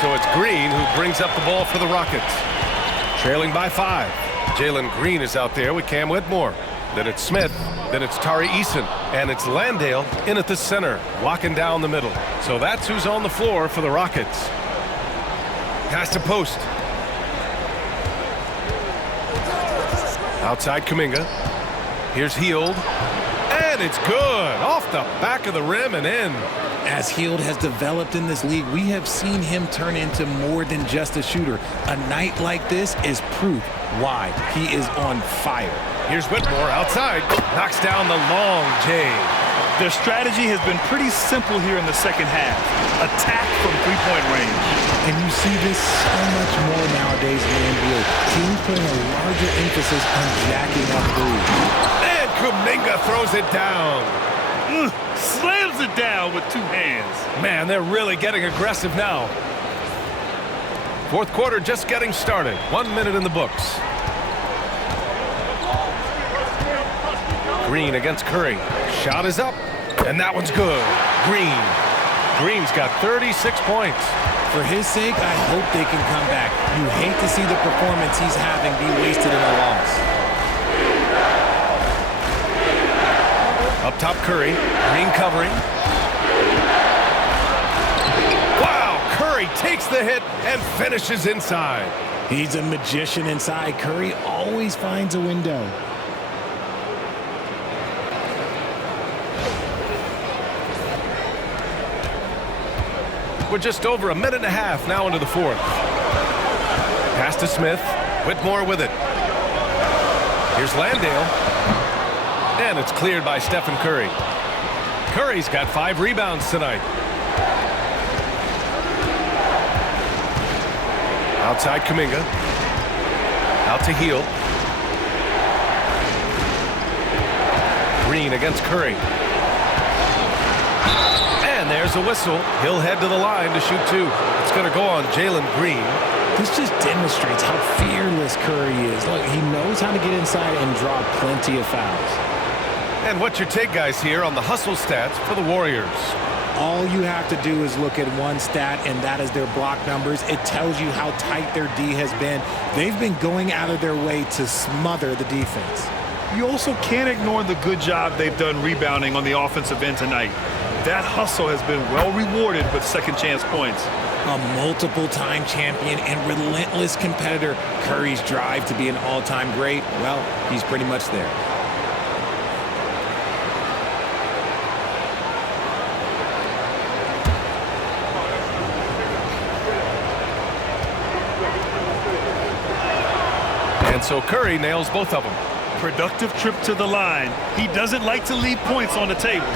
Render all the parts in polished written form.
so it's Green who brings up the ball for the Rockets. Trailing by 5. Jalen Green is out there with Cam Whitmore. Then it's Smith. Then it's Tari Eason. And it's Landale in at the center, locking down the middle. So that's who's on the floor for the Rockets. Pass to post. Outside Kuminga. Here's Hield. And it's good. Off the back of the rim and in. As Hield has developed in this league, we have seen him turn into more than just a shooter. A night like this is proof why he is on fire. Here's Whitmore outside. Knocks down the long J. Their strategy has been pretty simple here in the second half. Attack from three-point range. And you see this so much more nowadays in the NBA. Teams putting a larger emphasis on jacking up threes. And Kuminga throws it down. Slams it down with 2 hands. Man, they're really getting aggressive now. Fourth quarter just getting started. 1 minute in the books. Green against Curry. Shot is up, and that one's good. Green's got 36 points. For his sake, I hope they can come back. You hate to see the performance he's having be wasted in a loss. Up top, Curry. Green covering. Wow, Curry takes the hit and finishes inside. He's a magician inside. Curry always finds a window. We're just over a minute and a half now into the fourth. Pass to Smith. Whitmore with it. Here's Landale. And it's cleared by Stephen Curry. Curry's got 5 rebounds tonight. Outside Kuminga. Out to Hield. Green against Curry. And there's a whistle. He'll head to the line to shoot 2. It's going to go on Jalen Green. This just demonstrates how fearless Curry is. Look, he knows how to get inside and draw plenty of fouls. And what's your take, guys, here on the hustle stats for the Warriors? All you have to do is look at one stat, and that is their block numbers. It tells you how tight their D has been. They've been going out of their way to smother the defense. You also can't ignore the good job they've done rebounding on the offensive end tonight. That hustle has been well rewarded with second chance points. A multiple-time champion and relentless competitor. Curry's drive to be an all-time great, well, he's pretty much there. And so Curry nails both of them. Productive trip to the line. He doesn't like to leave points on the table.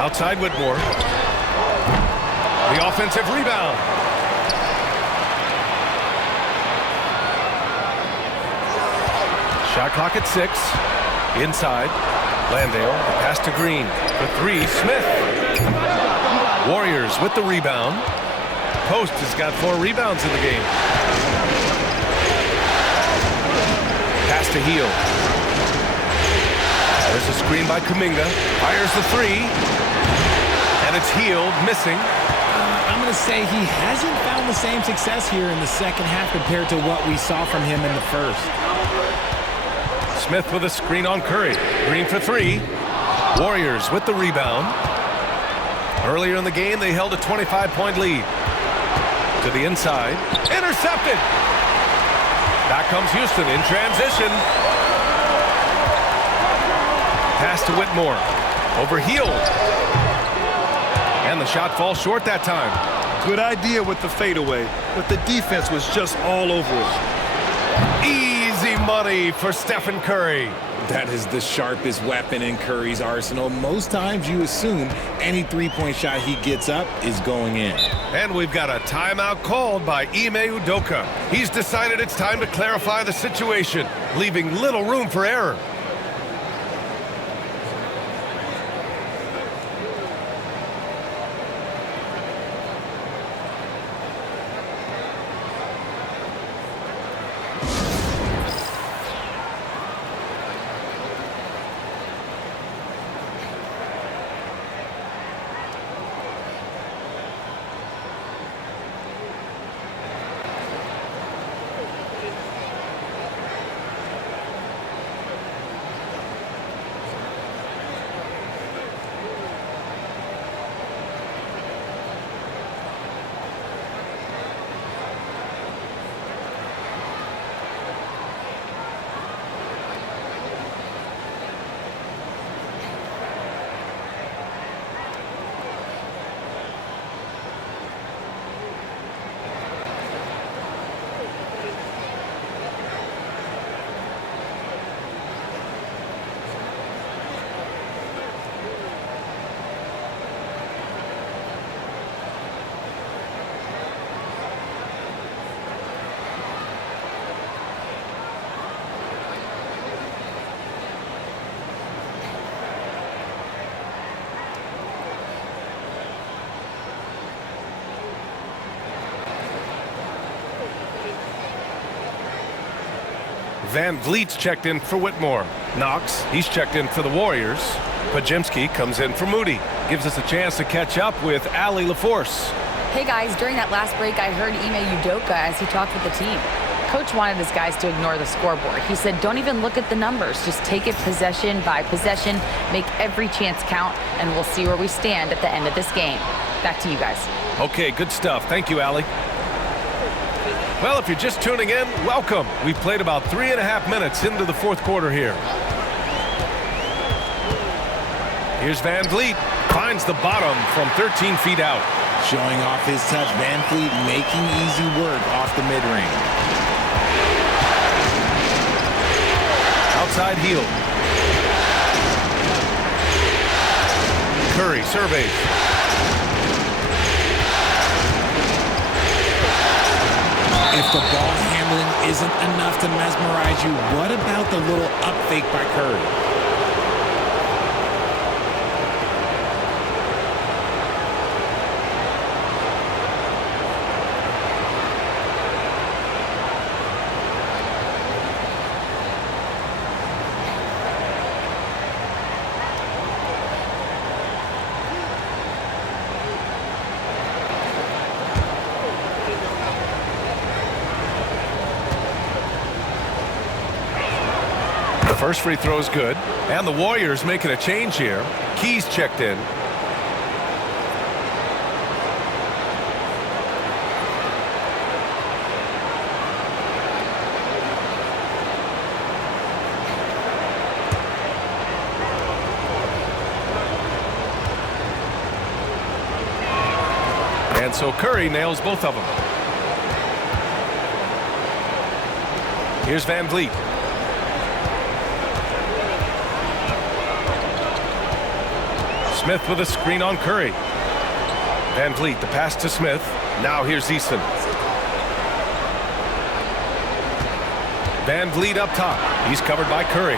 Outside Whitmore. The offensive rebound. Shot clock at 6. Inside. Landale. The pass to Green. For 3. Smith. Warriors with the rebound. Post has got 4 rebounds in the game. Pass to Hield. There's a screen by Kuminga. Fires the 3. And it's Hield missing. I'm going to say he hasn't found the same success here in the second half compared to what we saw from him in the first. Smith with a screen on Curry. Green for 3. Warriors with the rebound. Earlier in the game, they held a 25-point lead. To the inside. Intercepted. Back comes Houston in transition. Pass to Whitmore. Over Hield. And the shot falls short that time. Good idea with the fadeaway, but the defense was just all over it. Easy money for Stephen Curry. That is the sharpest weapon in Curry's arsenal. Most times you assume any three-point shot he gets up is going in. And we've got a timeout called by Ime Udoka. He's decided it's time to clarify the situation, leaving little room for error. Van Vliet's checked in for Whitmore. Knox, he's checked in for the Warriors. Pajimski comes in for Moody. Gives us a chance to catch up with Allie LaForce. Hey guys, during that last break, I heard Ime Udoka as he talked with the team. Coach wanted his guys to ignore the scoreboard. He said, don't even look at the numbers. Just take it possession by possession, make every chance count, and we'll see where we stand at the end of this game. Back to you guys. Okay, good stuff. Thank you, Allie. Well, if you're just tuning in, welcome. We've played about 3.5 minutes into the fourth quarter here. Here's Van Vliet. Finds the bottom from 13 feet out. Showing off his touch. Van Vliet making easy work off the mid-range. Outside heel. Curry surveys. If the ball handling isn't enough to mesmerize you, what about the little up fake by Curry? First free throw is good. And the Warriors making a change here. Keys checked in. And so Curry nails both of them. Here's Van Vliet. Smith with a screen on Curry. Van Vliet, the pass to Smith. Now here's Eason. Van Vliet up top. He's covered by Curry.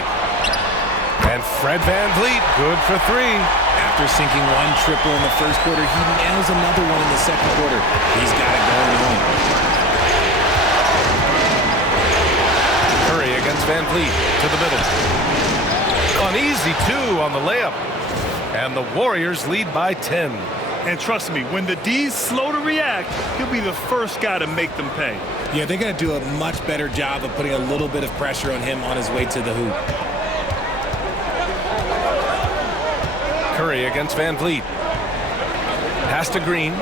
And Fred Van Vliet, good for three. After sinking one triple in the first quarter, he nails another one in the second quarter. He's got it going on. Curry against Van Vliet to the middle. An easy two on the layup. And the Warriors lead by 10. And trust me, when the D's slow to react, he'll be the first guy to make them pay. Yeah, they're going to do a much better job of putting a little bit of pressure on him on his way to the hoop. Curry against Van Vliet. Pass to Green.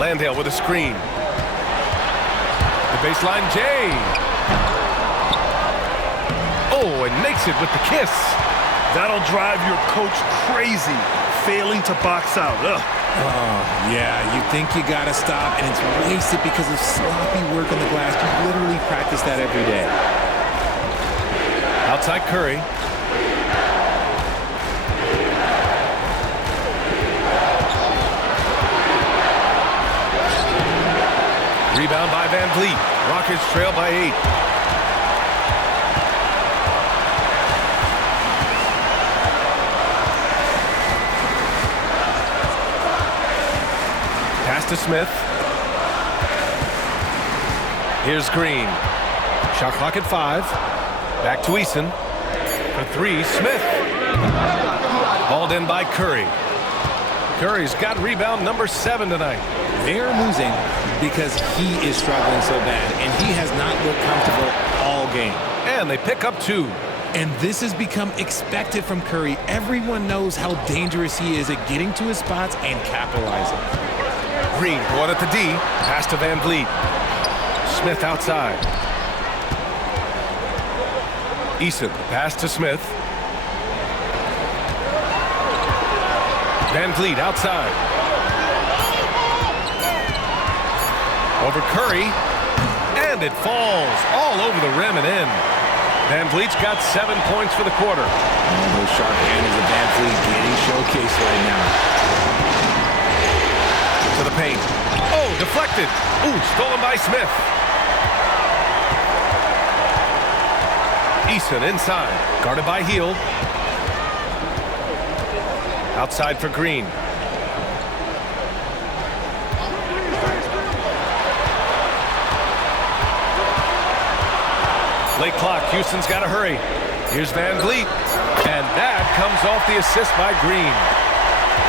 Landale with a screen. The baseline, Jay. Oh, and makes it with the kiss. That'll drive your coach crazy, failing to box out. Ugh. Oh, yeah, you think you got to stop, and it's wasted because of sloppy work on the glass. You literally practice that every day. Outside Curry. Rebound by Van Vliet. Rockets trail by 8. To Smith. Here's Green. Shot clock at 5. Back to Eason. For 3, Smith. Hauled in by Curry. Curry's got rebound number 7 tonight. They're losing because he is struggling so bad, and he has not looked comfortable all game. And they pick up 2. And this has become expected from Curry. Everyone knows how dangerous he is at getting to his spots and capitalizing. Green, one at the D. Pass to Van Vliet. Smith outside. Eason, pass to Smith. Van Vliet outside. Over Curry. And it falls all over the rim and in. Van Vliet's got 7 points for the quarter. All those sharp handles of Van Vliet getting showcased right now. To the paint. Oh, deflected. Ooh, stolen by Smith. Eason inside. Guarded by Hield. Outside for Green. Late clock. Houston's got to hurry. Here's Van Vliet. And that comes off the assist by Green.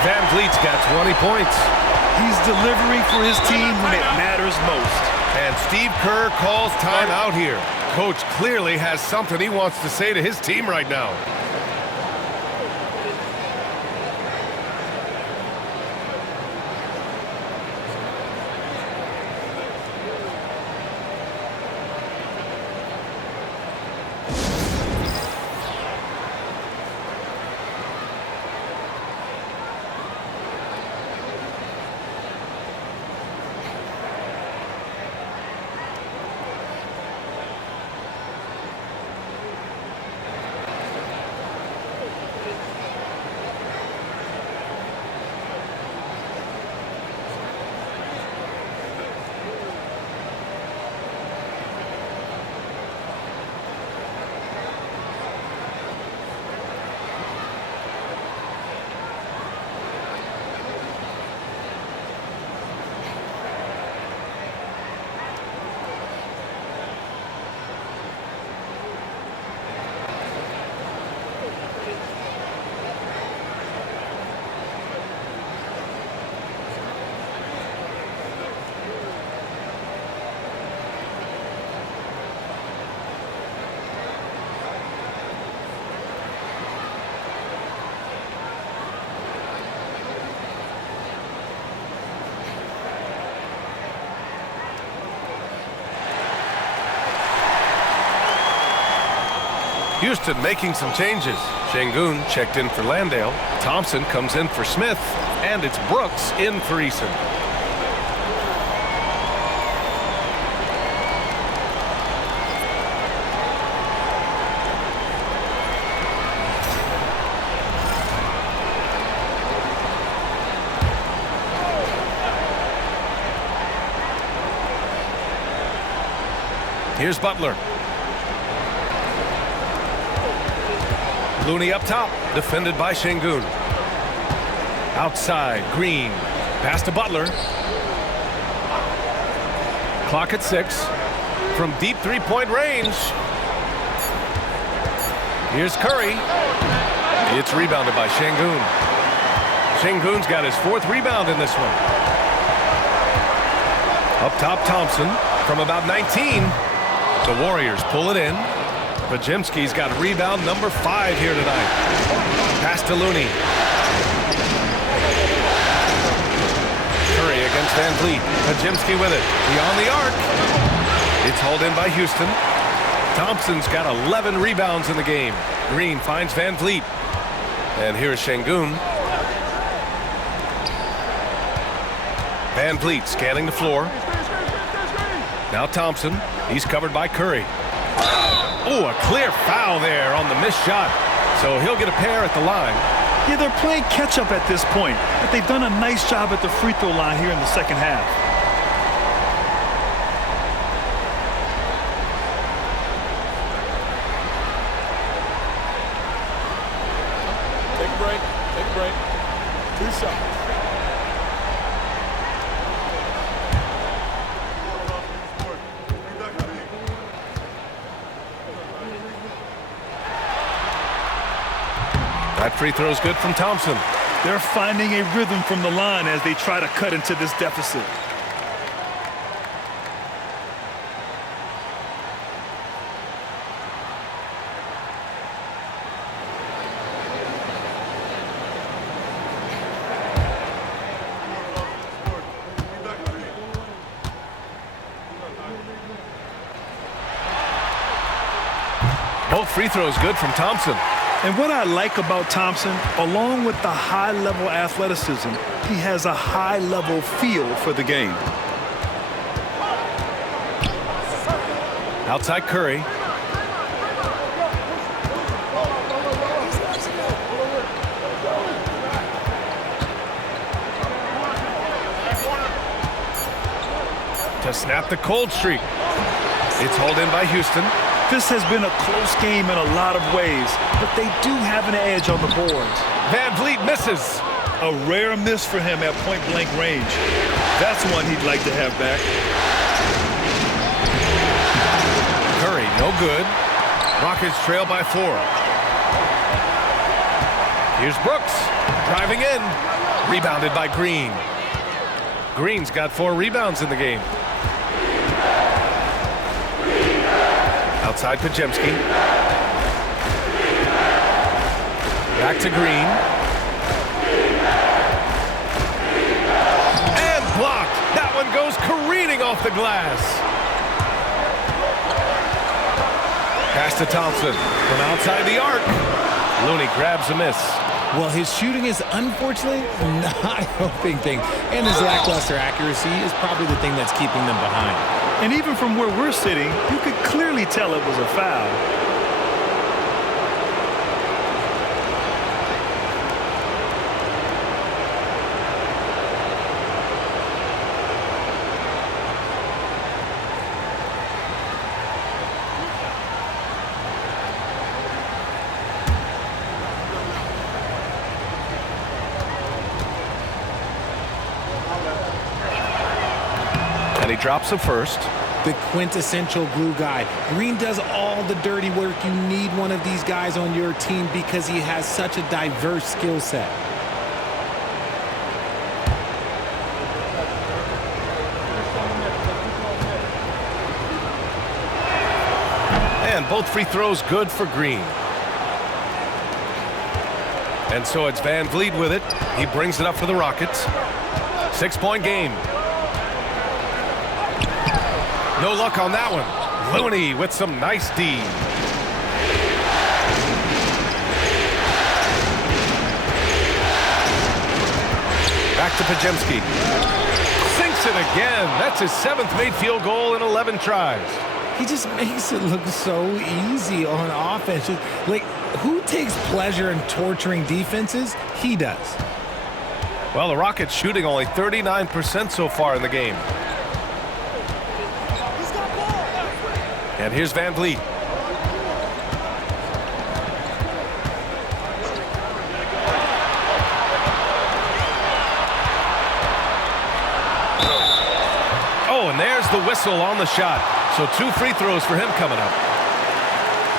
Van Vliet's got 20 points. He's delivering for his team when it matters most. And Steve Kerr calls timeout here. Coach clearly has something he wants to say to his team right now. Houston making some changes. Şengün checked in for Landale. Thompson comes in for Smith. And it's Brooks in for Eason. Here's Butler. Looney up top, defended by Şengün. Outside, Green. Pass to Butler. Clock at 6. From deep three-point range. Here's Curry. It's rebounded by Şengün. Şengün's got his 4th rebound in this one. Up top, Thompson from about 19. The Warriors pull it in. Podziemski's got rebound number 5 here tonight. Pass to Looney. Curry against Van Vliet. Podziemski with it. Beyond the arc. It's hauled in by Houston. Thompson's got 11 rebounds in the game. Green finds Van Vliet. And here's Şengün. Van Vliet scanning the floor. Now Thompson. He's covered by Curry. Oh, a clear foul there on the missed shot. So he'll get a pair at the line. Yeah, they're playing catch-up at this point, but they've done a nice job at the free throw line here in the second half. Take a break. Take a break. 2 shots. That free throw is good from Thompson. They're finding a rhythm from the line as they try to cut into this deficit. Both free throws good from Thompson. And what I like about Thompson, along with the high-level athleticism, he has a high-level feel for the game. Outside Curry. To snap the cold streak. It's hauled in by Houston. This has been a close game in a lot of ways, but they do have an edge on the boards. Van Vliet misses. A rare miss for him at point-blank range. That's one he'd like to have back. Curry, no good. Rockets trail by 4. Here's Brooks, driving in. Rebounded by Green. Green's got 4 rebounds in the game. Outside Pajemski. Back to Green. And blocked. That one goes careening off the glass. Pass to Thompson from outside the arc. Looney grabs a miss. Well, his shooting is unfortunately not a big thing. And his lackluster accuracy is probably the thing that's keeping them behind. And even from where we're sitting, you could clearly tell it was a foul. And he drops a first. The quintessential glue guy. Green does all the dirty work. You need one of these guys on your team because he has such a diverse skill set. And both free throws good for Green. And so it's Van Vliet with it. He brings it up for the Rockets. 6-point game. No luck on that one. Looney with some nice D. Back to Pajemski. Sinks it again. That's his 7th made field goal in 11 tries. He just makes it look so easy on offense. Like, who takes pleasure in torturing defenses? He does. Well, the Rockets shooting only 39% so far in the game. And here's Van Vliet. Oh, and there's the whistle on the shot. So 2 free throws for him coming up.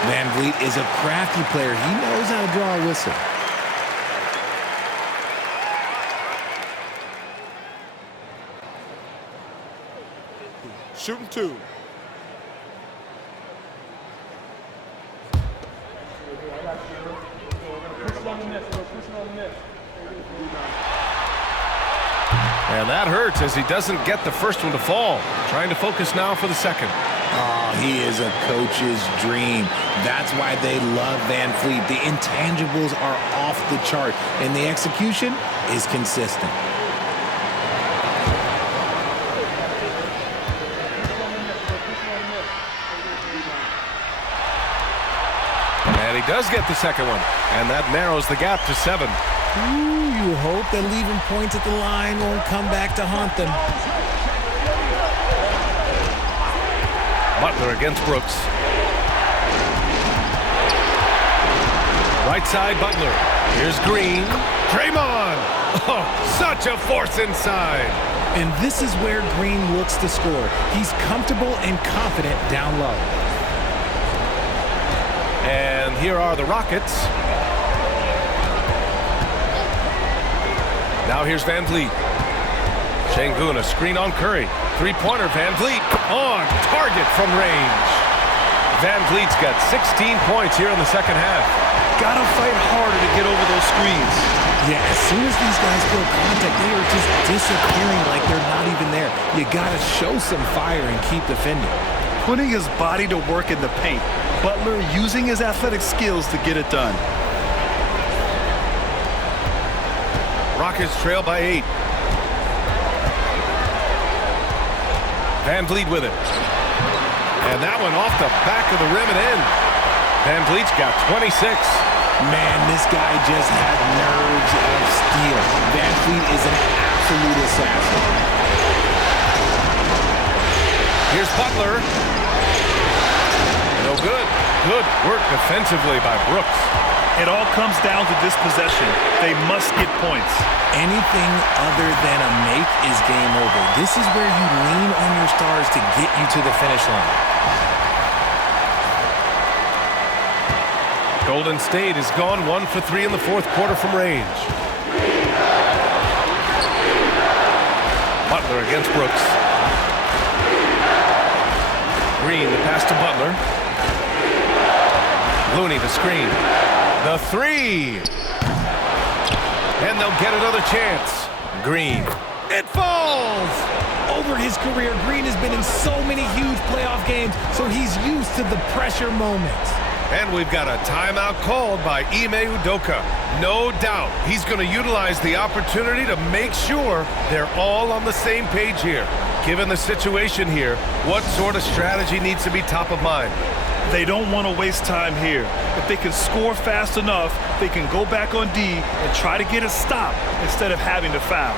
Van Vliet is a crafty player. He knows how to draw a whistle. Shooting 2. And that hurts as he doesn't get the first one to fall. Trying to focus now for the second. Oh, he is a coach's dream. That's why they love Van Vliet. The intangibles are off the chart, and the execution is consistent. And he does get the second one. And that narrows the gap to 7. Ooh, you hope that leaving points at the line won't come back to haunt them. Butler against Brooks. Right side, Butler. Here's Green. Draymond. Oh, such a force inside. And this is where Green looks to score. He's comfortable and confident down low. And here are the Rockets. Now here's Van Vliet. Şengün, a screen on Curry. 3-pointer, Van Vliet on target from range. Van Vliet's got 16 points here in the second half. Gotta fight harder to get over those screens. Yeah, as soon as these guys feel contact, they are just disappearing like they're not even there. You gotta show some fire and keep defending. Putting his body to work in the paint. Butler using his athletic skills to get it done. Rockets trail by 8. Van Vliet with it. And that one off the back of the rim and in. Van Vliet's got 26. Man, this guy just had nerves of steel. Van Vliet is an absolute assassin. Here's Butler. No good. Good work defensively by Brooks. It all comes down to this possession. They must get points. Anything other than a make is game over. This is where you lean on your stars to get you to the finish line. Golden State has gone 1 for 3 in the fourth quarter from range. Butler against Brooks. Green, the pass to Butler. Looney, the screen. The three. And they'll get another chance. Green. It falls! Over his career, Green has been in so many huge playoff games, so he's used to the pressure moments. And we've got a timeout called by Ime Udoka. No doubt he's going to utilize the opportunity to make sure they're all on the same page here. Given the situation here, what sort of strategy needs to be top of mind? They don't want to waste time here. If they can score fast enough, they can go back on D and try to get a stop instead of having to foul.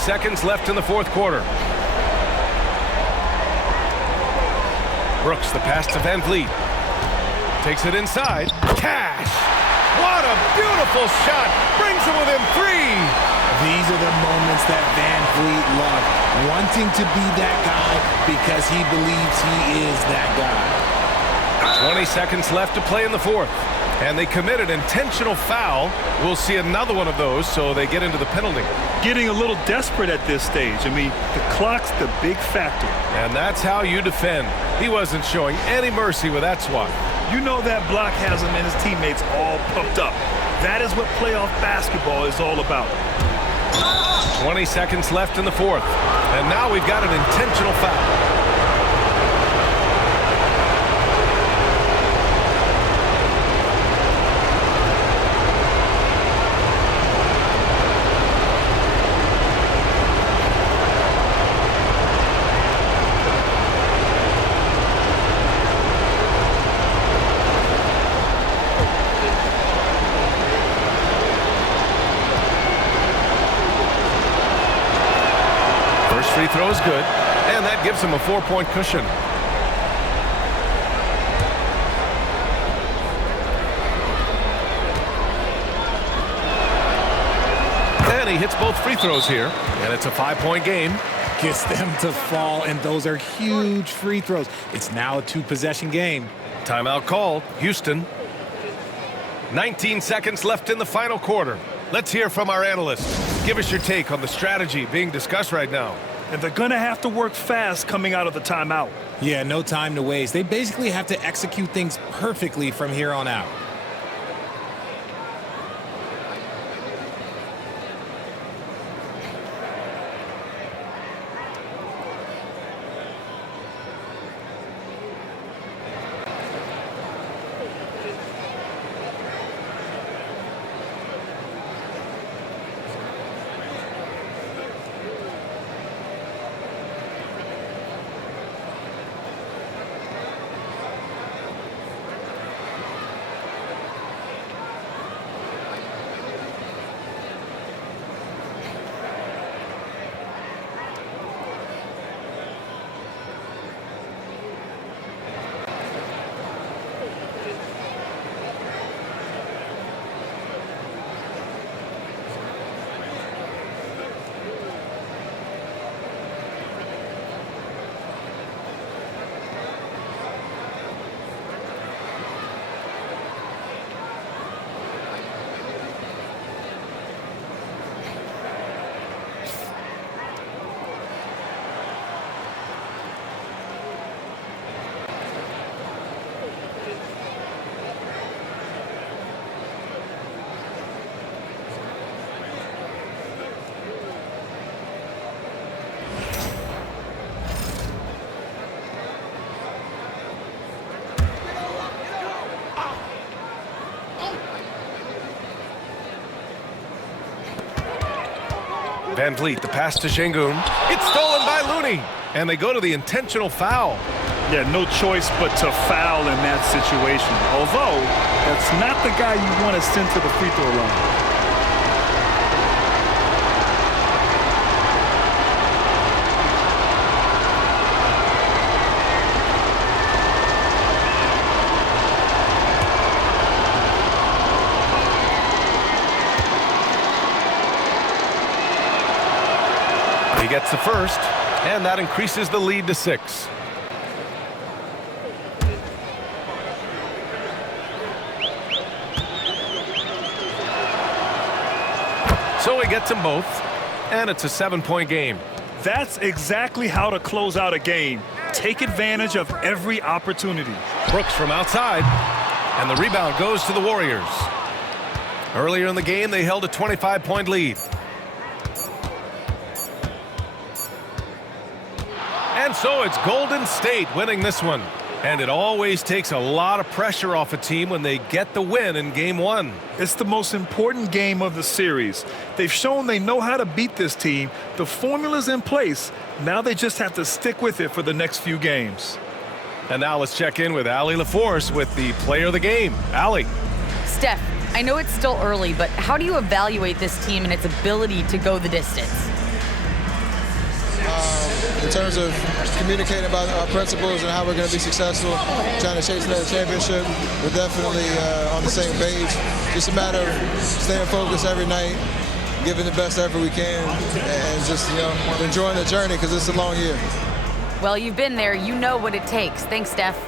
Seconds left in the fourth quarter. Brooks, the pass to Van Vliet. Takes it inside. Cash! What a beautiful shot! Brings him within 3. These are the moments that Van Vliet loved. Wanting to be that guy because he believes he is that guy. 20 seconds left to play in the fourth. And they commit an intentional foul. We'll see another one of those, so they get into the penalty. Getting a little desperate at this stage. I mean, the clock's the big factor. And that's how you defend. He wasn't showing any mercy with that swat. You know that block has him and his teammates all pumped up. That is what playoff basketball is all about. 20 seconds left in the fourth. And now we've got an intentional foul. Free throw is good, and that gives him a 4-point cushion. And he hits both free throws here, and it's a 5-point game. Gets them to fall, and those are huge free throws. It's now a 2-possession game. Timeout called. Houston. 19 seconds left in the final quarter. Let's hear from our analyst. Give us your take on the strategy being discussed right now. And they're going to have to work fast coming out of the timeout. Yeah, no time to waste. They basically have to execute things perfectly from here on out. Van Vliet, the pass to Şengün. It's stolen by Looney. And they go to the intentional foul. Yeah, no choice but to foul in that situation. Although, that's not the guy you want to send to the free throw line. He gets the first, and that increases the lead to 6. So he gets them both, and it's a 7-point game. That's exactly how to close out a game. Take advantage of every opportunity. Brooks from outside, and the rebound goes to the Warriors. Earlier in the game, they held a 25-point lead. And so it's Golden State winning this one. And it always takes a lot of pressure off a team when they get the win in Game 1. It's the most important game of the series. They've shown they know how to beat this team. The formula's in place. Now they just have to stick with it for the next few games. And now let's check in with Allie LaForce with the player of the game. Allie. Steph, I know it's still early, but how do you evaluate this team and its ability to go the distance? In terms of communicating about our principles and how we're going to be successful, trying to chase another championship, we're definitely on the same page. Just a matter of staying focused every night, giving the best effort we can, and just, enjoying the journey because it's a long year. Well, you've been there. You know what it takes. Thanks, Steph.